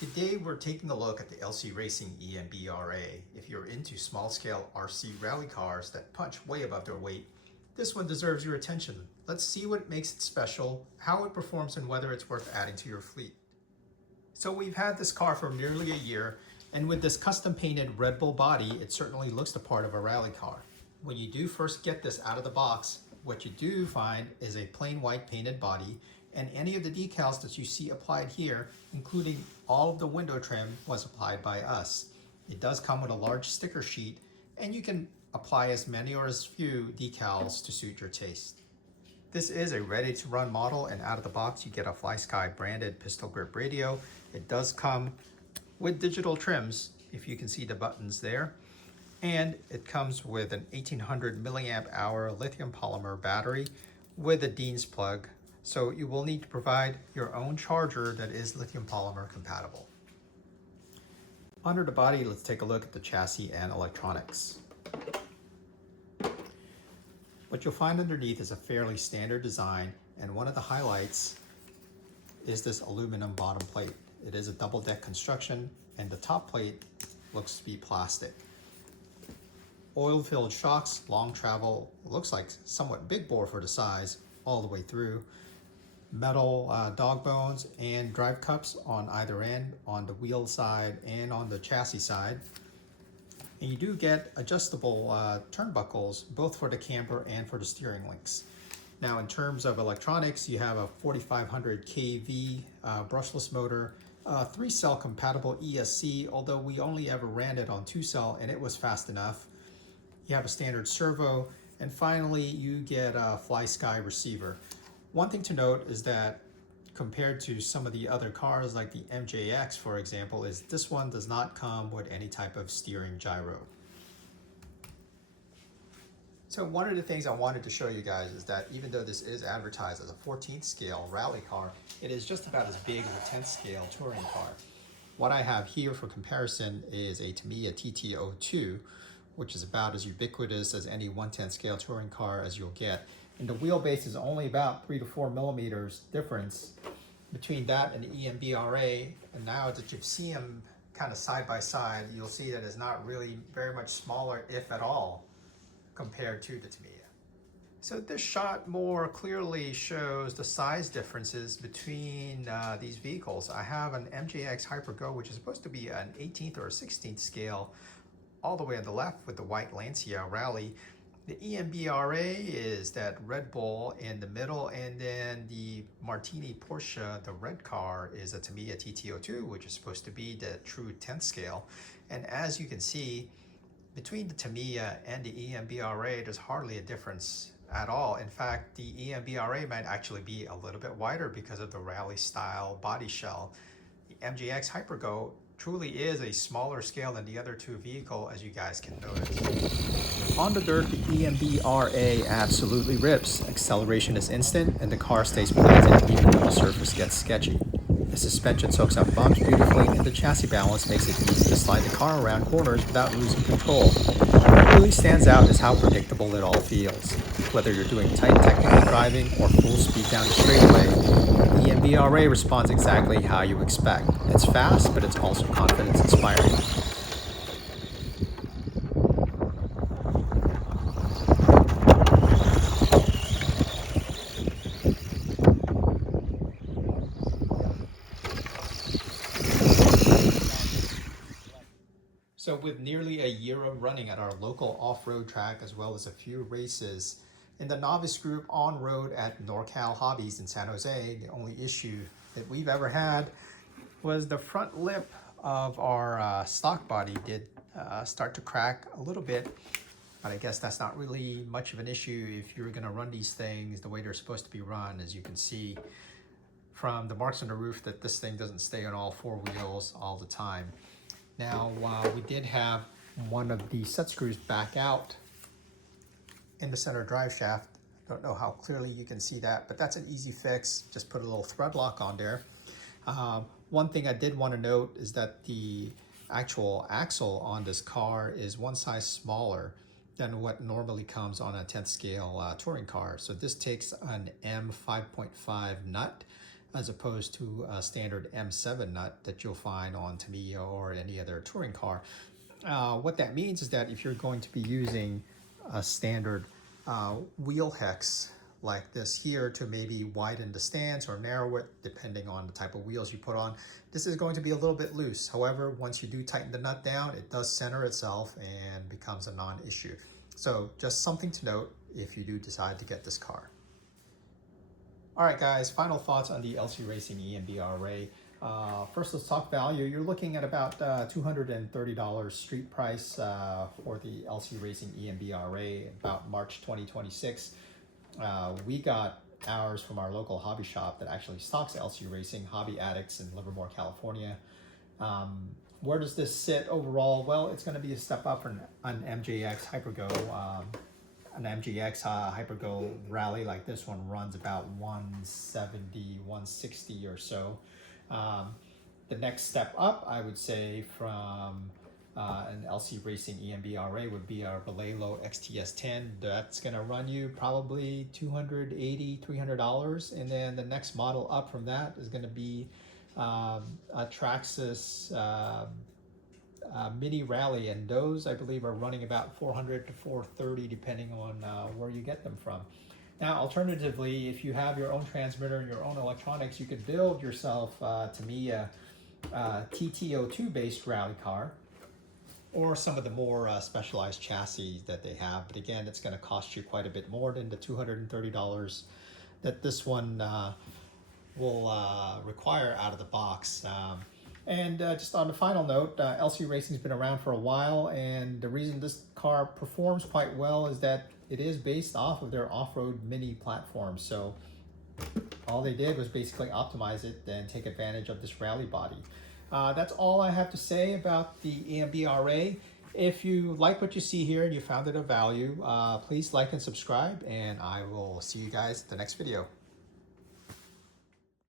Today we're taking a look at the LC Racing EMB RA. If you're into small-scale RC rally cars that punch way above their weight, this one deserves your attention. Let's see what makes it special, how it performs, and whether it's worth adding to your fleet. So we've had this car for nearly a year, and with this custom painted Red Bull body, it certainly looks the part of a rally car. When you do first get this out of the box, what you do find is a plain white painted body, and any of the decals that you see applied here, including all of the window trim, was applied by us. It does come with a large sticker sheet, and you can apply as many or as few decals to suit your taste. This is a ready-to-run model, and out of the box you get a FlySky branded pistol grip radio. It does come with digital trims, if you can see the buttons there, and it comes with an 1800 milliamp hour lithium polymer battery with a Dean's plug. So you will need to provide your own charger that is lithium polymer compatible. Under the body, let's take a look at the chassis and electronics. What you'll find underneath is a fairly standard design, and one of the highlights is this aluminum bottom plate. It is a double deck construction, and the top plate looks to be plastic. Oil-filled shocks, long travel, looks like somewhat big bore for the size, all the way through. Metal dog bones and drive cups on either end, on the wheel side and on the chassis side. And you do get adjustable turnbuckles, both for the camber and for the steering links. Now in terms of electronics, you have a 4500 kV brushless motor, 3-cell compatible ESC, although we only ever ran it on 2-cell and it was fast enough. You have a standard servo, and finally you get a FlySky receiver. One thing to note is that compared to some of the other cars like the MJX, for example, is this one does not come with any type of steering gyro. So one of the things I wanted to show you guys is that even though this is advertised as a 14th scale rally car, it is just about as big as a 10th scale touring car. What I have here for comparison is a Tamiya TT02, which is about as ubiquitous as any 1/10 scale touring car as you'll get. And the wheelbase is only about 3 to 4 millimeters difference between that and the EMB RA. And now that you've seen them kind of side by side, you'll see that it's not really very much smaller, if at all, compared to the Tamiya. So this shot more clearly shows the size differences between these vehicles. I have an MJX Hyper-Go, which is supposed to be an 18th or a 16th scale, all the way on the left with the white Lancia Rally. The EMB RA is that Red Bull in the middle, and then the Martini Porsche, the red car, is a Tamiya TT02, which is supposed to be the true 10th scale. And as you can see, between the Tamiya and the EMB RA, there's hardly a difference at all. In fact, the EMB RA might actually be a little bit wider because of the rally style body shell. The MJX Hyper-Go truly is a smaller scale than the other two vehicles, as you guys can notice. On the dirt, the EMB RA absolutely rips. Acceleration is instant, and the car stays planted even though the surface gets sketchy. The suspension soaks up bumps beautifully, and the chassis balance makes it easy to slide the car around corners without losing control. What really stands out is how predictable it all feels. Whether you're doing tight technical driving or full speed down the straightaway, the EMB RA responds exactly how you expect. It's fast, but it's also confidence-inspiring. So with nearly a year of running at our local off-road track, as well as a few races in the novice group on road at NorCal Hobbies in San Jose, the only issue that we've ever had was the front lip of our stock body did start to crack a little bit, but I guess that's not really much of an issue if you're gonna run these things the way they're supposed to be run. As you can see from the marks on the roof, that this thing doesn't stay on all four wheels all the time. Now, we did have one of the set screws back out in the center drive shaft. I don't know how clearly you can see that, but that's an easy fix. Just put a little thread lock on there. One thing I did want to note is that the actual axle on this car is one size smaller than what normally comes on a 10th scale touring car. So this takes an M5.5 nut as opposed to a standard M7 nut that you'll find on Tamiya or any other touring car. What that means is that if you're going to be using a standard wheel hex like this here to maybe widen the stance or narrow it depending on the type of wheels you put on, this is going to be a little bit loose. However, once you do tighten the nut down, it does center itself and becomes a non-issue. So just something to note if you do decide to get this car. All right, guys, final thoughts on the LC Racing EMB RA. First, let's talk value. You're looking at about $230 street price for the LC Racing EMB RA about March 2026. We got ours from our local hobby shop that actually stocks LC Racing, Hobby Addicts in Livermore, California. Where does this sit overall? Well, it's going to be a step up from an MJX Hypergo. An MGX Hypergo rally like this one runs about 170, 160 or so. The next step up, I would say, from an LC Racing EMB RA would be our Vallejo XTS10. That's going to run you probably $280, $300. And then the next model up from that is going to be a Traxxas mini rally, and those I believe are running about $400 to $430 depending on where you get them from. Now, alternatively, if you have your own transmitter and your own electronics, you could build yourself to me a TT02 based rally car, or some of the more specialized chassis that they have. But again, it's going to cost you quite a bit more than the $230 that this one will require out of the box. And just on a final note, LC Racing's been around for a while, and the reason this car performs quite well is that it is based off of their off-road mini platform. So all they did was basically optimize it and take advantage of this rally body. That's all I have to say about the EMB RA. If you like what you see here and you found it of value, please like and subscribe, and I will see you guys in the next video.